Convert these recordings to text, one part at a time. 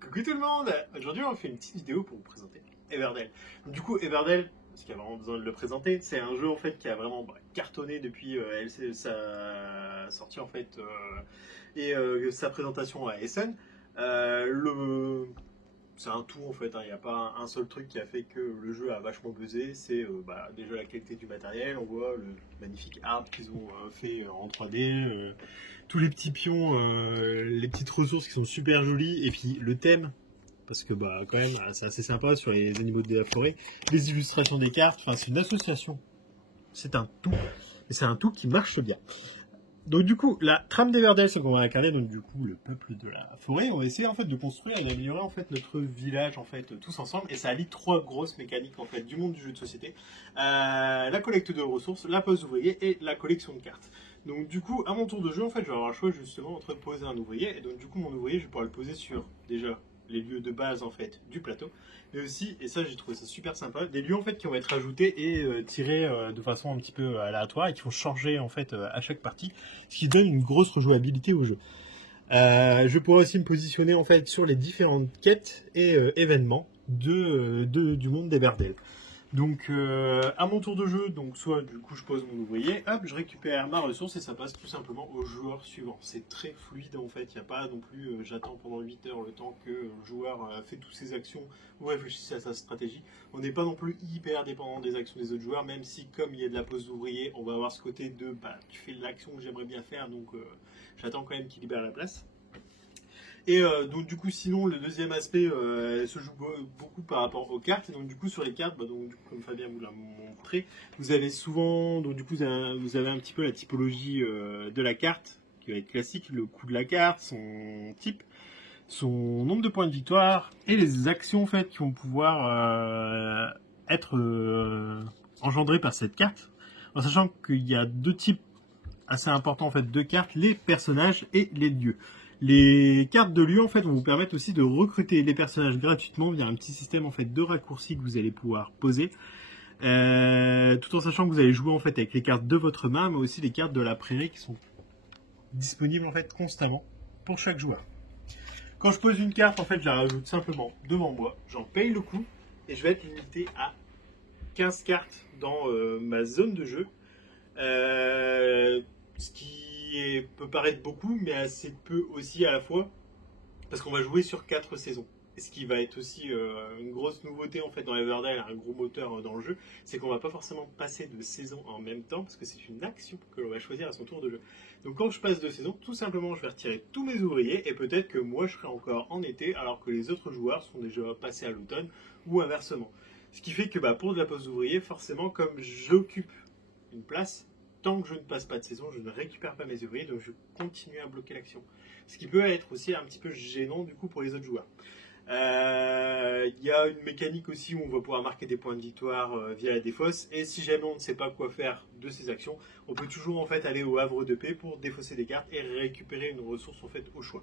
Coucou tout le monde! Aujourd'hui on fait une petite vidéo pour vous présenter Everdell. Du coup Everdell, parce qu'il y a vraiment besoin de le présenter, c'est un jeu en fait qui a vraiment cartonné depuis sa sortie en fait et sa présentation à Essen. C'est un tout en fait, il n'y a pas un seul truc qui a fait que le jeu a vachement buzzé, c'est déjà la qualité du matériel, on voit le magnifique art qu'ils ont fait en 3D, tous les petits pions, les petites ressources qui sont super jolies, et puis le thème, parce que quand même c'est assez sympa sur les animaux de la forêt, les illustrations des cartes, enfin c'est une association, c'est un tout, et c'est un tout qui marche bien. Donc du coup, la trame d'Everdell, c'est qu'on va incarner donc du coup le peuple de la forêt. On va essayer en fait de construire et d'améliorer en fait notre village en fait tous ensemble. Et ça allie trois grosses mécaniques en fait du monde du jeu de société la collecte de ressources, la pose d'ouvriers et la collection de cartes. Donc du coup, à mon tour de jeu, en fait, je vais avoir le choix justement entre poser un ouvrier et donc du coup mon ouvrier, je vais pouvoir le poser sur déjà les lieux de base en fait du plateau, mais aussi, et ça j'ai trouvé ça super sympa, des lieux en fait qui vont être ajoutés et tirés de façon un petit peu aléatoire et qui vont changer en fait à chaque partie, ce qui donne une grosse rejouabilité au jeu. Je pourrais aussi me positionner en fait sur les différentes quêtes et événements du monde d'Everdell. Donc à mon tour de jeu, donc soit du coup je pose mon ouvrier, hop, je récupère ma ressource et ça passe tout simplement au joueur suivant. C'est très fluide en fait, il n'y a pas non plus j'attends pendant 8 heures le temps que le joueur fait toutes ses actions ou réfléchisse à sa stratégie. On n'est pas non plus hyper dépendant des actions des autres joueurs, même si comme il y a de la pose d'ouvrier, on va avoir ce côté de tu fais l'action que j'aimerais bien faire, donc j'attends quand même qu'il libère la place. Et donc du coup sinon le deuxième aspect se joue beaucoup par rapport aux cartes. Et donc du coup sur les cartes, donc, du coup, comme Fabien vous l'a montré, vous avez souvent, donc du coup vous avez un petit peu la typologie de la carte qui va être classique, le coût de la carte, son type, son nombre de points de victoire et les actions en fait qui vont pouvoir être engendrées par cette carte, en sachant qu'il y a deux types assez importants en fait de cartes, les personnages et les lieux. Les cartes de lieu en fait vont vous permettre aussi de recruter les personnages gratuitement via un petit système en fait de raccourcis que vous allez pouvoir poser, tout en sachant que vous allez jouer en fait avec les cartes de votre main, mais aussi les cartes de la prairie qui sont disponibles en fait constamment pour chaque joueur. Quand je pose une carte en fait, je la rajoute simplement devant moi, j'en paye le coût et je vais être limité à 15 cartes dans ma zone de jeu, ce qui peut paraître beaucoup, mais assez peu aussi à la fois, parce qu'on va jouer sur 4 saisons. Et ce qui va être aussi une grosse nouveauté en fait dans Everdell, un gros moteur dans le jeu, c'est qu'on va pas forcément passer de saison en même temps, parce que c'est une action que l'on va choisir à son tour de jeu. Donc quand je passe de saison, tout simplement je vais retirer tous mes ouvriers, et peut-être que moi je serai encore en été, alors que les autres joueurs sont déjà passés à l'automne, ou inversement. Ce qui fait que pour de la pose d'ouvrier, forcément comme j'occupe une place, tant que je ne passe pas de saison, je ne récupère pas mes ouvriers, donc je continue à bloquer l'action. Ce qui peut être aussi un petit peu gênant du coup pour les autres joueurs. Il y a une mécanique aussi où on va pouvoir marquer des points de victoire via la défausse, et si jamais on ne sait pas quoi faire de ces actions, on peut toujours en fait aller au havre de paix pour défausser des cartes et récupérer une ressource en fait au choix.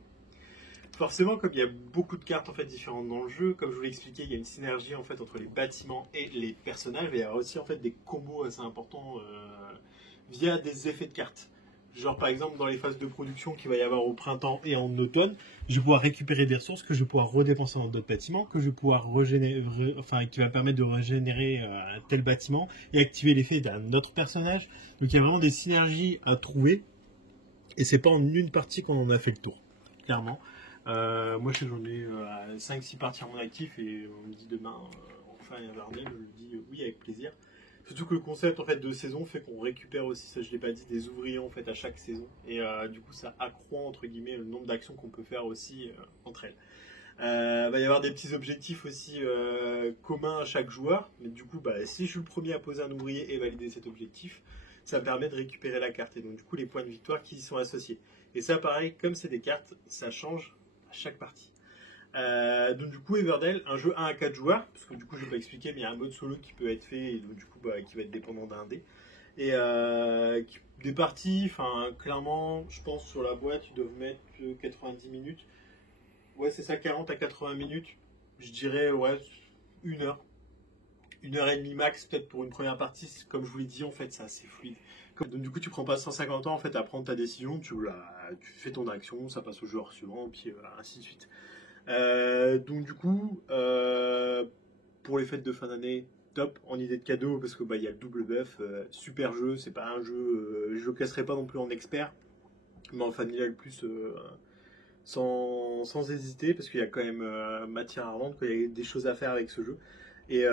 Forcément, comme il y a beaucoup de cartes en fait différentes dans le jeu, comme je vous l'ai expliqué, il y a une synergie en fait entre les bâtiments et les personnages, et il y a aussi en fait des combos assez importants via des effets de cartes. Genre par exemple dans les phases de production qu'il va y avoir au printemps et en automne, je vais pouvoir récupérer des ressources que je vais pouvoir redépenser dans d'autres bâtiments, que je vais pouvoir régénérer, qui va permettre de régénérer un tel bâtiment et activer l'effet d'un autre personnage. Donc il y a vraiment des synergies à trouver, et c'est pas en une partie qu'on en a fait le tour, clairement. Moi j'en ai 5-6 parties à mon actif, et on me dit demain enfin Everdell, je lui dis oui avec plaisir. Surtout que le concept en fait de saison fait qu'on récupère aussi, ça je l'ai pas dit, des ouvriers en fait à chaque saison, et du coup ça accroît entre guillemets le nombre d'actions qu'on peut faire aussi entre elles. Va y avoir des petits objectifs aussi communs à chaque joueur, mais du coup si je suis le premier à poser un ouvrier et valider cet objectif, ça me permet de récupérer la carte, et donc du coup les points de victoire qui y sont associés. Et ça pareil, comme c'est des cartes, ça change à chaque partie. Donc du coup Everdell, un jeu 1 à 4 joueurs, parce que du coup je vais pas expliquer, mais il y a un mode solo qui peut être fait, et donc du coup qui va être dépendant d'un dé. Et des parties, clairement, je pense sur la boîte, ils doivent mettre 90 minutes. Ouais, c'est ça, 40 à 80 minutes. Je dirais, ouais, 1 heure. 1 heure et demie max, peut-être pour une première partie. Comme je vous l'ai dit, en fait, c'est assez fluide. Donc du coup, tu prends pas 150 ans en fait à prendre ta décision, tu fais ton action, ça passe au joueur suivant, puis ainsi de suite. Donc du coup, pour les fêtes de fin d'année, top en idée de cadeau parce que il y a le double buff, super jeu. C'est pas un jeu, je le classerai pas non plus en expert, mais en familial plus sans hésiter parce qu'il y a quand même matière à revendre, il y a des choses à faire avec ce jeu. Et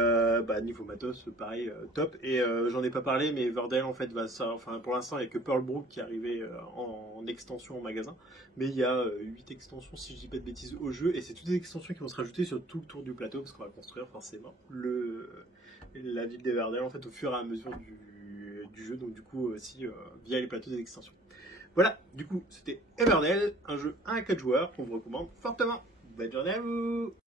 niveau matos, pareil, top. Et j'en ai pas parlé, mais Everdell en fait enfin pour l'instant il n'y a que Pearl Brook qui est arrivé en extension en magasin, mais il y a 8 extensions si je dis pas de bêtises au jeu, et c'est toutes des extensions qui vont se rajouter sur tout le tour du plateau parce qu'on va construire forcément la ville d'Everdell en fait au fur et à mesure du jeu, donc du coup aussi via les plateaux des extensions. Voilà, du coup c'était Everdell, un jeu 1 à 4 joueurs qu'on vous recommande fortement. Bonne journée à vous!